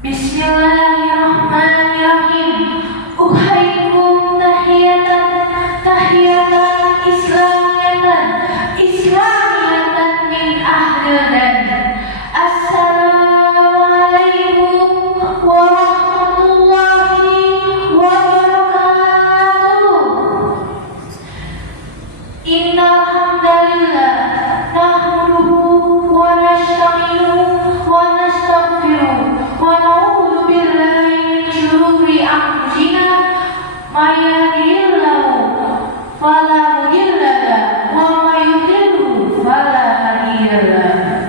Bismillahirrahmanirrahim. Uhaikum tahiyatan islamiyatan min ahlidan. Assalamualaikum warahmatullahi wabarakatuh. Innal hamdalillah nahmaduhu wa nasta'inuhu wa nastaghfiruh wa na'udzu billahi min shururi anfusina may yahdihillahu fala mudilla lahu wa may yudlil fala hadiya lahu.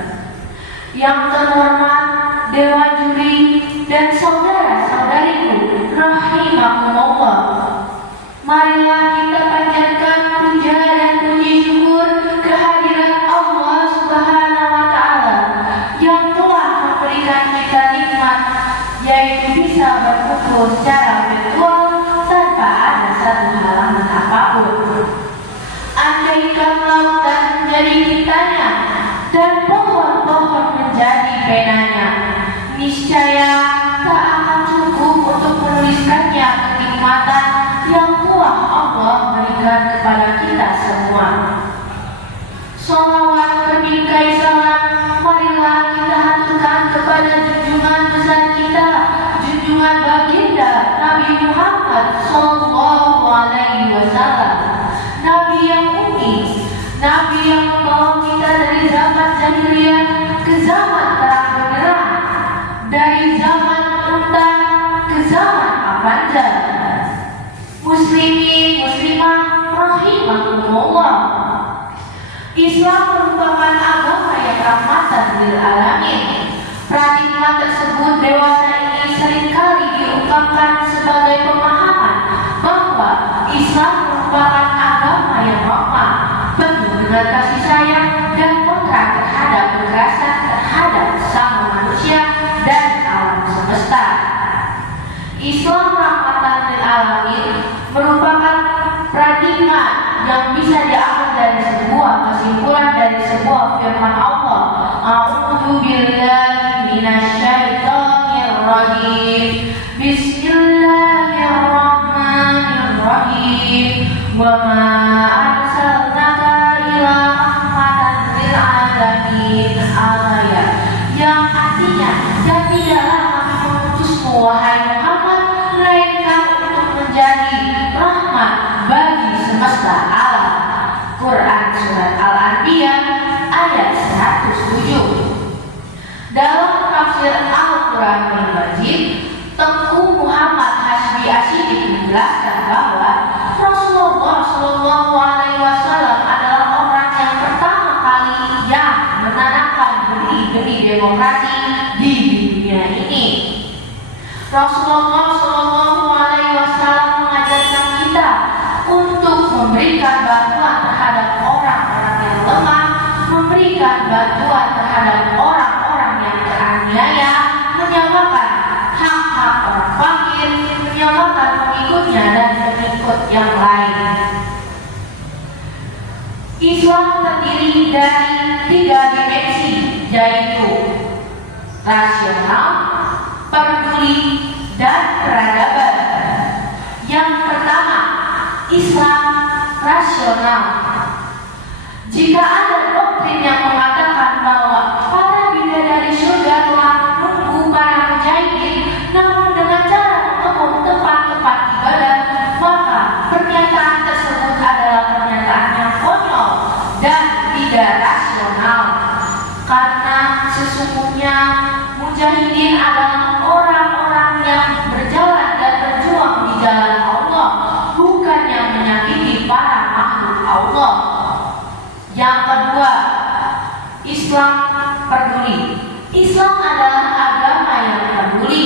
Yang terhormat Dewan Juri dan saudara-saudariku rahimakumullah, marilah kita panjatkan puja dan puji syukur kehadirat Allah Subhanahu wa Ta'ala yang telah memberikan kita nikmat, yaitu bisa berkumpul secara virtual tanpa ada satu halangan apapun. Andaikan lautan menjadi tintanya dan pohon-pohon menjadi penanya, niscaya tak akan cukup untuk menuliskannya kenikmatan yang telah Allah berikan kepada kita semua. Sholawat berningkai salam marilah kita haturkan kepada junjungan besar kita, junjungan baginda Nabi Muhammad Sallallahu Alaihi Wasallam, Nabi yang unik, Nabi yang membawa kita dari zaman jahiliyah ke zaman terang benderang, dari zaman unta ke zaman Avanza. Muslimin muslimah rahimakumullah, Islam merupakan agama yang rahmatan lil alamin. Paradigma tersebut dewasa ini seringkali diungkapkan sebagai pemahaman bahwa Islam merupakan agama yang rahmat, penuh dengan kasih sayang dan kontra terhadap kekerasan terhadap sesama manusia dan alam semesta. Islam rahmatan lil alamin merupakan paradigma yang bisa diambil dari sebuah kesimpulan dari sebuah firman Allah. A'udzu billahi minasyaitonir rajim. Bismillahirrahmanirrahim. Wa ma arsalnaka illa rahmatan lil alamin. Ayat yang artinya, dan tidaklah kami mengutusmu wahai Muhammad melainkan untuk menjadi rahmat bagi semesta alam. Quran Surat Al-Anbiya ayat 107. Dalam tafsir Al-Quran Al-Majid, Tengku Muhammad Hasbi Asyidik menjelaskan bahwa Rasulullah Shallallahu Alaihi Wasallam adalah orang yang pertama kali yang menanamkan benih-benih demokrasi di dunia ini. Rasulullah Shallallahu Alaihi Wasallam mengajarkan kita untuk memberikan bantuan terhadap orang-orang yang lemah, memberikan bantuan terhadap orang-orang yang teraniaya, menyamakan hak-hak orang fakir, menyamakan pengikutnya dan pengikut yang lain. Islam terdiri dari 3 dimensi, yaitu rasional, peduli, dan peradaban. Yang pertama, Islam rasional. Jika ada doktrin yang mengatakan bahwa para bidadari surga telah menunggu para mujahidin namun dengan cara mengemuk tempat-tempat ibadah, maka pernyataan tersebut adalah pernyataan yang konyol dan tidak rasional. Karena sesungguhnya mujahidin adalah orang-orang yang berjalan dan berjuang di jalan Allah, bukan yang menyakiti para makhluk Allah. Yang kedua, Islam peduli. Islam adalah agama yang peduli.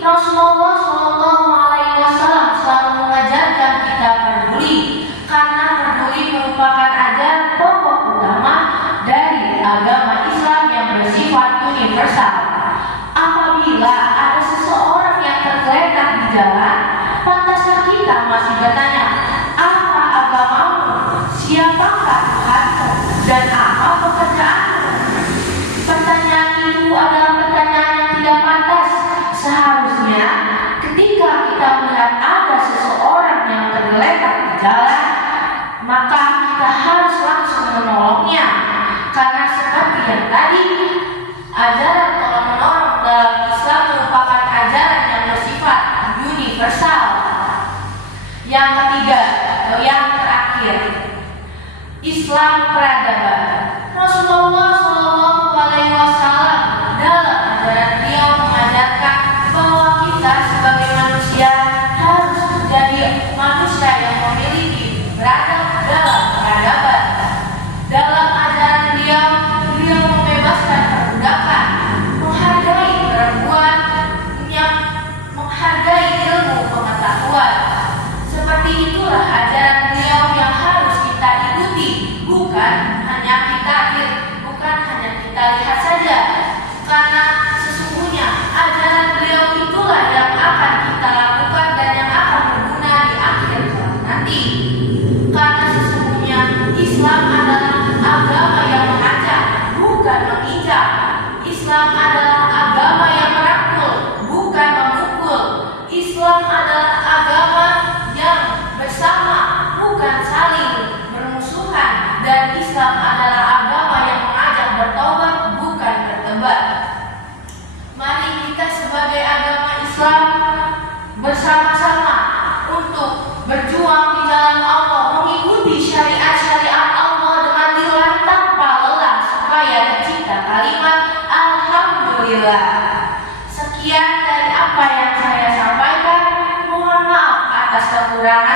Rasulullah Shallallahu Alaihi Wasallam selalu mengajarkan kita peduli, karena peduli merupakan ajaran pokok utama dari agama Islam yang bersifat universal. Apabila yang tadi, ajaran tolong menolong dalam Islam merupakan ajaran yang bersifat universal. Yang ketiga atau yang terakhir, Islam peradaban. Rasulullah SAW dalam ajaran beliau mengajarkan bahwa kita sebagai manusia harus menjadi manusia yang memiliki beradab dalam peradaban. Dalam ajaran beliau membebaskan perbudakan, menghargai perempuan, menghargai ilmu pengetahuan. Seperti itulah ajaran beliau yang harus kita ikuti, bukan hanya kita lihat saja, karena sesungguhnya ajaran beliau itulah yang akan kita lakukan dan yang akan berguna di akhir zaman nanti. Karena sesungguhnya Islam adalah agama yang mengajak, bukan menginjak. Islam adalah agama yang merangkul, bukan memukul. Islam adalah agama yang bersama, bukan saling bermusuhan. Dan Islam adalah agama yang mengajak bertaubat, bukan bertebar. Mari kita sebagai agama Islam bersama-sama untuk berjuang di jalan Allah, mengikuti syariat-syariat Allah dengan dilan tanpa lelah supaya tercipta kalimat Alhamdulillah. Sekian dari apa yang saya sampaikan. Mohon maaf atas kekurangan.